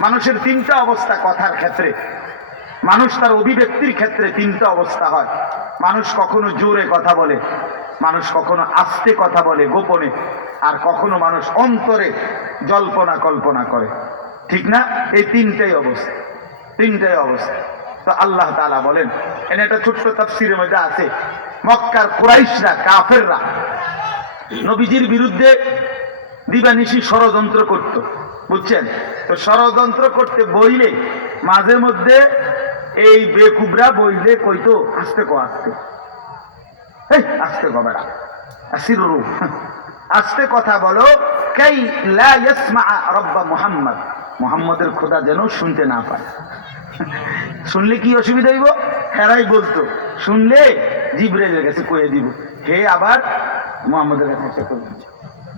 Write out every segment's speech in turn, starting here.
মানুষের তিনটা অবস্থা কথার ক্ষেত্রে। মানুষ তার অভিব্যক্তির ক্ষেত্রে তিনটা অবস্থা হয়। মানুষ কখনো জোরে কথা বলে, মানুষ কখনো আস্তে কথা বলে গোপনে, আর কখনো মানুষ অন্তরে জল্পনা কল্পনা করে। ঠিক না? এই তিনটাই অবস্থা। তিনটাই অবস্থা। তো আল্লাহ তাআলা বলেন, এনে একটা ছোট্ট তাফসিরের মধ্যে আছে, মক্কার কুরাইশরা, কাফেররা। নবীজির বিরুদ্ধে দিবানিশি ষড়যন্ত্র করত, বুঝছেন? তো ষড়যন্ত্র করতে বইলে মাঝে মধ্যে এই বেকুবরা বইলে কইতো, আসতে কো, আস্তে। আস্তে কো বেড়া আসির আস্তে কথা বলো, কাই লা রব্বা মুহাম্মদ? মুহাম্মদের খোদা যেন শুনতে না পায়। শুনলে কি অসুবিধা হইব? হেরাই বলতো, শুনলে জিব্রাইলের কাছে কয়ে দিব, হে আবার মোহাম্মদের কাছে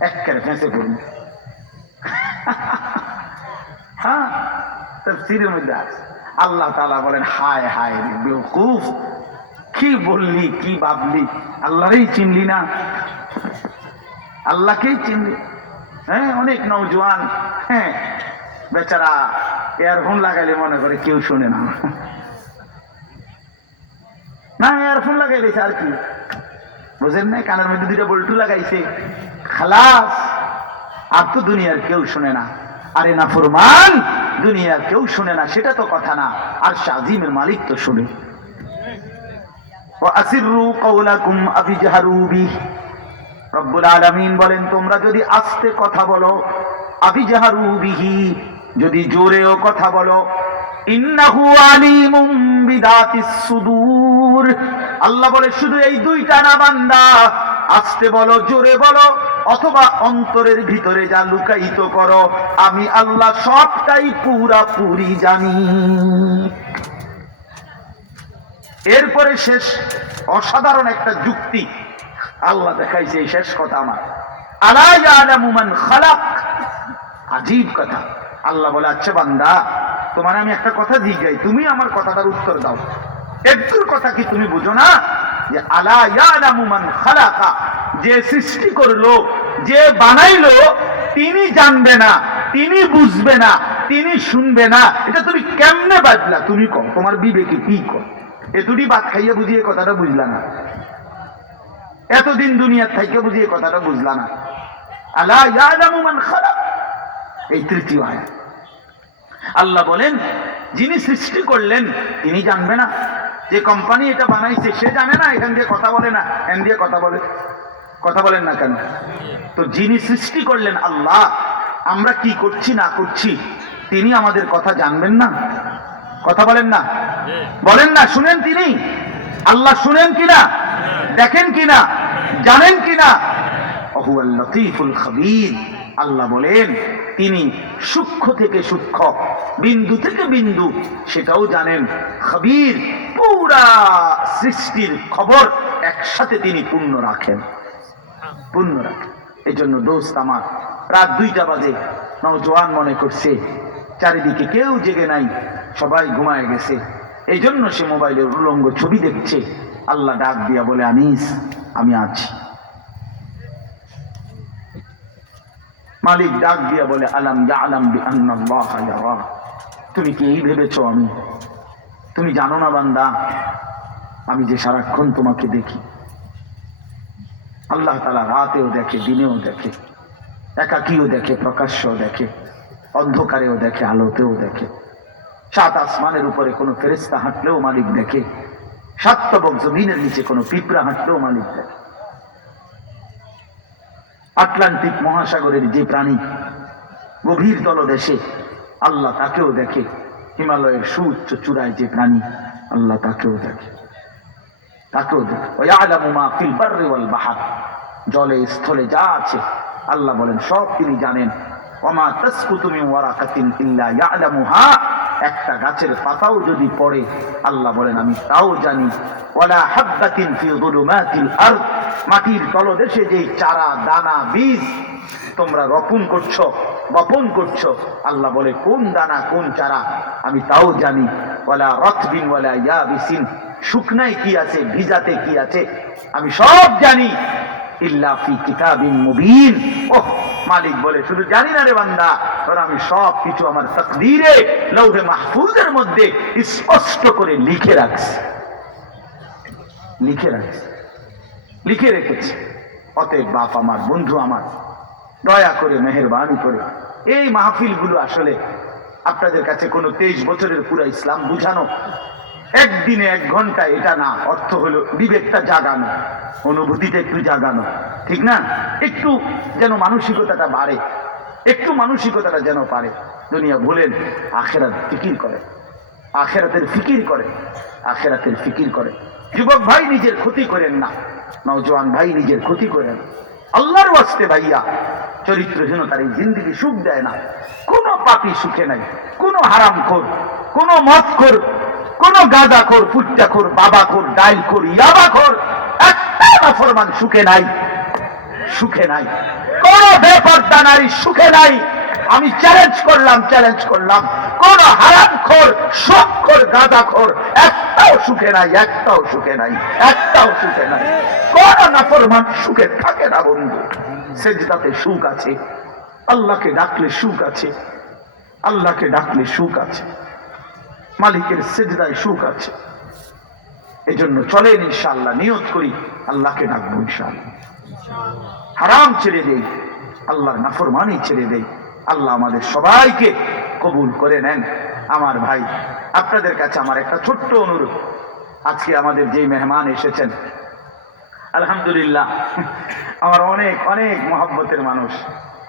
একেবারে ফেঁসে করবে হ্যাঁ? তফসিরের মধ্যে আছে। আল্লাহ তাআলা বলেন, হায় হায় রে বেওকুফ কি বললি, কি ভাবলি? আল্লাহরই চিনলি না। আল্লাহকেই চিনলি। হ্যাঁ অনেক নৌজওয়ান হ্যাঁ। বেচারা এয়ারফোন লাগাইলে মনে করে কেউ শোনে না। না, এয়ারফোন লাগাইলেছে আর কি? বুঝেন না কানের মধ্যে দুইটা বল্টু লাগাইছে। খালাস। আর তো দুনিয়ার কেউ শুনে না। আরে না ফুরমান দুনিয়া কেউ শুনে না, সেটা তো কথা না। আর শাহিমের মালিক তো শুনে। রব্বুল আলমিন বলেন, তোমরা যদি আস্তে কথা বলো আবিজাহারুবিহি যদি জোরেও কথা বলো, ইন্নাহু আলিমুম বিদাতিস সুদূর। আল্লাহ বলে, শুধু এই দুইটা না বান্দা। আস্তে বলো, জোরে বলো। অথবা অন্তরের ভিতরে যা লুকায়িত করো, আমি আল্লাহ সবটাই পুরা পুরি জানি। এরপরে শেষ, অসাধারণ একটা যুক্তি। আল্লাহ দেখাইছে, এই শেষ কথা আমার। আজীব কথা। আল্লাহ বলে আচ্ছা তোমার আমি একটা কথা তুমি আমার কথাটার উত্তর দাও। কথা কি তুমি বুঝো না? যে সৃষ্টি করল, যে বানাইলো, তিনি জানবে না, তিনি বুঝবে না, তিনি শুনবে না। এটা তুমি কেমনে বাজলা তুমি কম তোমার বিবেকে কি কম এ দুটি বাদ খাইয়া বুঝিয়ে কথাটা বুঝলা না। এতদিন দুনিয়ার থেকে বুঝিয়ে কথাটা বুঝলা না। আলা ইয়ালামু মান খালাক। এই তৃতীয় আয়াত। আল্লাহ বলেন, যিনি সৃষ্টি করলেন, তিনি জানবে না। যে কোম্পানি এটা বানাইছে, সে জানে না, এখান দিয়ে কথা বলে না, এখান দিয়ে কথা বলে। কথা বলেন না কেন? তো যিনি সৃষ্টি করলেন আল্লাহ, আমরা কি করছি, না করছি, তিনি আমাদের কথা জানবেন না? কথা বলেন না? বলেন না, শুনেন তিনি? আল্লাহ শুনেন কিনা? দেখেন কিনা? জানেন কিনা? লতিফুল আল্লাহ বলেন, তিনি সূক্ষ্ম থেকে সূক্ষ্ম, বিন্দু থেকে বিন্দু, সেটাও জানেন। খবীর, পুরা সৃষ্টির খবর একসাথে তিনি পূর্ণ রাখেন। পূর্ণ রাখেন এই জন্য দোস্ত আমার, রাত দুইটা বাজে, নওজোয়ান মনে করছে, চারিদিকে কেউ জেগে নাই, সবাই ঘুমায় গেছে। এই জন্য সে মোবাইলের উলঙ্গ ছবি দেখছে, আল্লাহ ডাক দিয়া বলে, আনিস, আমি আছি। মালিক ডাক দিয়া বলে, আলাম যা আলাম। তুমি কি এই ভেবেছ আমি? তুমি জানো না বান্দা, আমি যে সারাক্ষণ তোমাকে দেখি। আল্লাহ তালা রাতেও দেখে, দিনেও দেখে, একাকীও দেখে, প্রকাশ্যও দেখে, অন্ধকারেও দেখে, আলোতেও দেখে। সাত আসমানের উপরে কোনো ফেরেস্তা হাঁটলেও মালিক দেখে। সাতবক জমিনের নিচে কোনো পিঁপড়া হাঁটলেও মালিক দেখে। আটলান্টিক মহাসাগরের যে প্রাণী গভীর তলদেশে আল্লাহ তাকেও দেখে। হিমালয়ের সুউচ্চ চূড়ায় যে প্রাণী আল্লাহ তাকেও দেখে। বাহার। জলে, স্থলে যা আছে, আল্লাহ বলেন, সব তিনি জানেন। ওমা তাসকুতু মিন ওয়ারাকাতিন ইল্লা ইয়ালামুহা। একটা গাছের পাতাও যদি পড়ে, আল্লাহ বলেন, আমি তাও জানি। ওয়ালা হাব্বাতিন ফি যুলুমাতিল আরদ। মাটির তলদেশে যেই চারা, দানা, বীজ তোমরা রোপণ করছ, বপন করছ, আল্লাহ বলে, কোন দানা, কোন চারা, আমি তাও জানি। ওয়ালা রতবিন, ওয়ালা ইয়াবিসিন। শুকনায় কি আছে, ভিজাতে কি আছে, আমি সব জানি। ইল্লা ফি কিতাবিন মুবিন। ওহ, মালিক বলে, শুধু জানি না রে বান্দা তোর আমি সব কিছু আমার তকদিরে, লৌহে মাহফুজের মধ্যে স্পষ্ট করে লিখে রাখছি। লিখে রাখছি। লিখে রেখেছি। অতএব বাপ আমার, বন্ধু আমার, দয়া করে, মেহরবানি করে, এই মাহফিলগুলো আসলে আপনাদের কাছে কোনো তেইশ বছরের পুরো ইসলাম বুঝানো একদিনে এক ঘণ্টা এটা না, অর্থ হলো বিবেকটা জাগানো, অনুভূতিটা একটু জাগানো, ঠিক না? একটু যেন মানসিকতাটা বাড়ে, একটু মানসিকতাটা যেন পারে। দুনিয়া বলেন আখেরাত ফিকির করে, আখেরাতের ফিকির করে, আখেরাতের ফিকির করে। যুবক ভাই নিজের ক্ষতি করেন না, নওজোয়ান ভাই নিজের ক্ষতি করেন। আল্লাহর ওয়াস্তে ভাইয়া, চরিত্রহীনতার এই জিন্দিগি সুখ দেয় না। কোনো পাপি সুখে নাই, কোনো হারাম খোর কোনো মদ খোর কোনো গাঁদা খোর, ফুটটা খোর, বাবা খোর, ডাইল খোর, ইয়াবা খোর, একটা নাফরমান সুখে নাই সুখে নাই। কোন বেপর্দা নারী সুখে নাই। আমি চ্যালেঞ্জ করলাম চ্যালেঞ্জ করলাম। কোন হারাম খোর সব খোর, গাঁদা খোর, একটাও সুখে নাই, একটাও সুখে নাই, একটাও সুখে নাই। কোন নাফরমান সুখে থাকে না, বন্ধু। সেজদাতে সুখ আছে। আল্লাহকে ডাকলে সুখ আছে। আল্লাহকে ডাকলে সুখ আছে। মালিকের সেজদায় সুখ আছে। এজন্য চলেন ইনশাআল্লাহ, নিয়ত করি, আল্লাহকে ডাকবো ইনশাআল্লাহ। হারাম ছেড়ে দেই, আল্লাহর নাফরমানি ছেড়ে দেই। আল্লাহ আমাদের সবাইকে কবুল করে নেন। আমার ভাই, আপনাদের কাছে আমার একটা ছোট্ট অনুরোধ। আজকে আমাদের যেই মেহমান এসেছেন, আলহামদুলিল্লাহ, আমার অনেক অনেক মহব্বতের মানুষ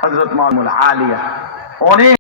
হজরত মাহমুদ আলিয়া। অনেক